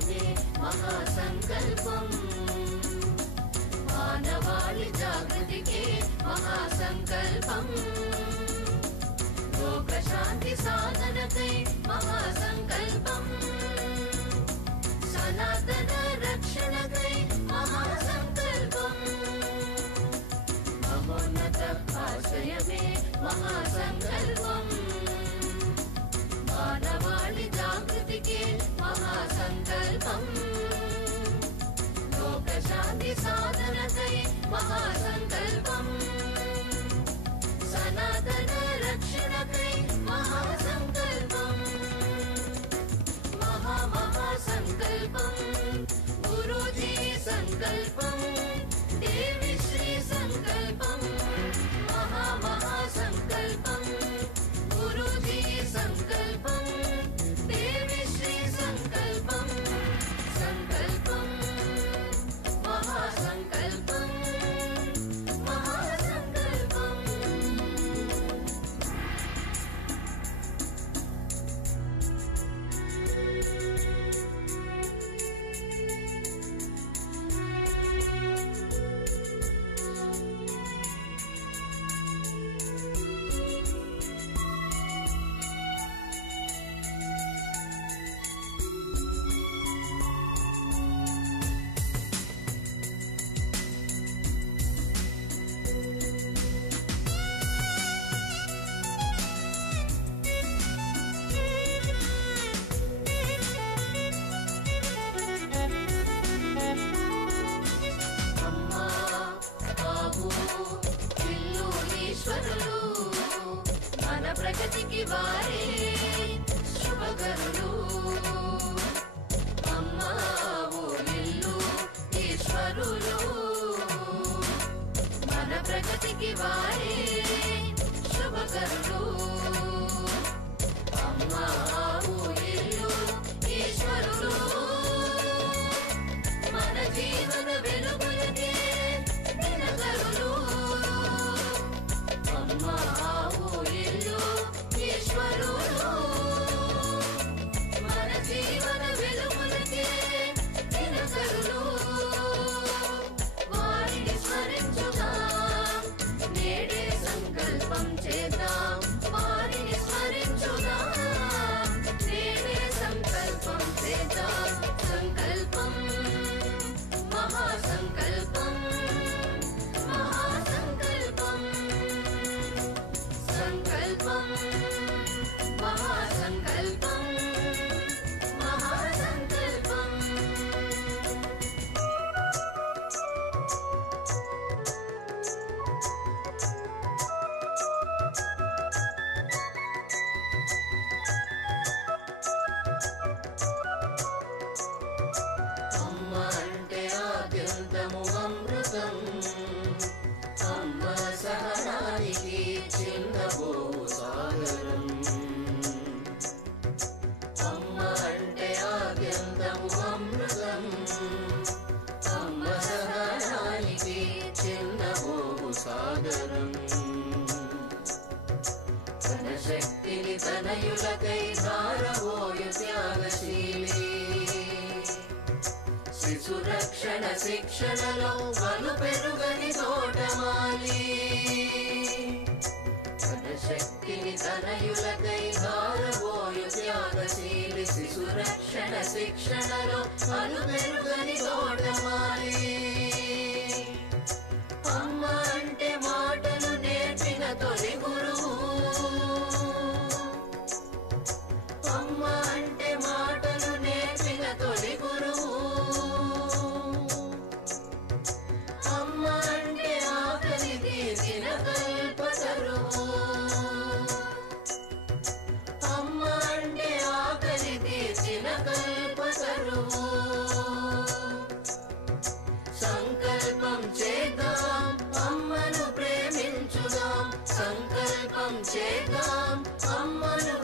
ఆశయమే మహాసంకల్పం మానవాళి జాగృతికే మహాసంకల్పం లోక శాంతి సాధనకై మహాసంకల్పం సనాతన రక్షణకై మహాసంకల్పం మహోన్నత ఆశయమే మహాసంకల్పం మానవాళి జాగృతికే మహాసంకల్పం లోక శాంతి సాధనకై మహాసంకల్పం సనాతన రక్షణకై మహాసంకల్పం మహాసంకల్పం గురూజీ సంకల్పం దేవి శ్రీ సంకల్పం మహాసంకల్పం గురూజీ సంకల్పం దేవి శ్రీ సంకల్పం సంకల్పం మహాసంకల్పం మహాసంకల్పం ప్రగతికి వారే శుభకరులు అమ్మా ఊరిల్లు ఈశ్వరులు మన ప్రగతికి వారే శుభకరులు అమ్మా ఊరిల్లు ఈశ్వరులు మన జీవన వెలుగులకే దినకరులు అమ్మా ఈశ్వరులు మన జీవన వెలుగులకే దినకరులు వారిని స్మరించుదాం నేడే సంకల్పం చేద్దాం వారిని స్మరించుదాం నేడే సంకల్పం చేద్దాం సంకల్పం మహాసంకల్పం మహాసంకల్పం సంకల్పం మహాసంకల్పం మహాసంకల్పం అమ్మ అంటే ఆద్యంతము అమృతం అమ్మ సహనానికి చిన్నబోవు సాగరం అమ్మ అంటే ఆద్యంతము అమృతం అమ్మ సహనానికి చిన్నబోవు సాగరం తన శక్తిని తనయులకై ధారవోయు త్యాగశీలి శిశురక్షణ శిక్షణలో అను పెరుగని తోటమాలి తన శక్తిని తనయులకై ధారవోయు త్యాగశీలి శిశురక్షణ శిక్షణలో అను పెరుగని తోటమాలి అమ్మ అంటే మాటలు నేర్పిన తొలి గురువు అమ్మ అంటే మాటలు నేర్పిన తొలి గురువు అమ్మ అంటే ఆకలి తీసిన కల్పతరువు అమ్మ అంటే ఆకలి తీసిన కల్పతరువు సంకల్పం చేద్దాం అమ్మను ప్రేమించుదాం సంకల్పం చేద్దాం అమ్మను